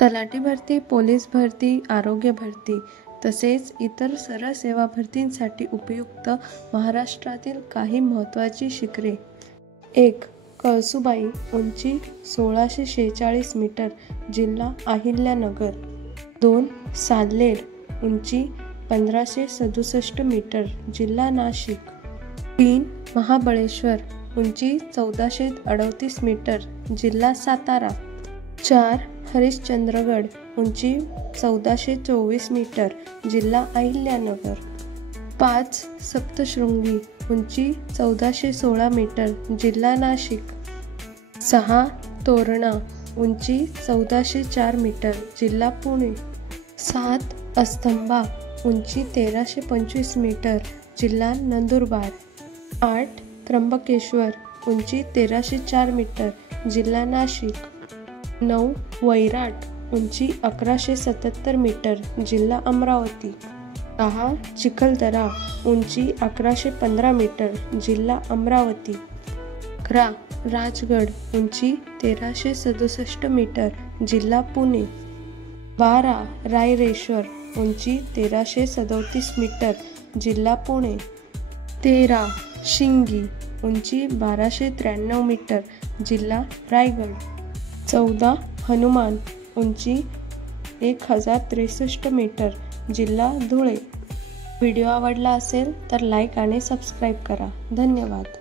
तलाठी भरती, पोलीस भरती, आरोग्य भरती तसेच इतर सरळ सेवा भरतींसाठी उपयुक्त महाराष्ट्रातील काही महत्त्वाची शिखरे. 1. कळसुबाई, उंची 1646 मीटर, जिल्हा अहिल्यानगर. 2. साल्हेर, उंची 1567 मीटर, जिल्हा नाशिक. 3. महाबळेश्वर, उंची 1438 मीटर, जिल्हा सातारा. 4. हरिश्चंद्रगड, उंची 1424 मीटर, जिल्हा अहिल्यानगर. 5. सप्तशृंगी, उंची 1416 मीटर, जिल्हा नाशिक. 6. तोरणा, उंची 1404 मीटर, जिल्हा पुणे. 7. अस्तंबा, उंची 1325 मीटर, जिल्हा नंदुरबार. 8. त्र्यंबकेश्वर, उंची 1304 मीटर, जिल्हा नाशिक. 9. वैराट, उंची 1177 मीटर, जिल्हा अमरावती. 10. चिखलदरा, उंची 1115 मीटर, जिल्हा अमरावती. 11. राजगड, उंची 1367 मीटर, जिल्हा पुणे. 12. रायरेश्वर, उंची 1337 मीटर, जिल्हा पुणे. 13. शिंगी, उंची 1293 मीटर, जिल्हा रायगड. 14. हनुमान, उंची 1063 मीटर, जिल्हा धुळे. व्हिडिओ आवडला असेल तर लाईक आणि सबस्क्राईब करा. धन्यवाद.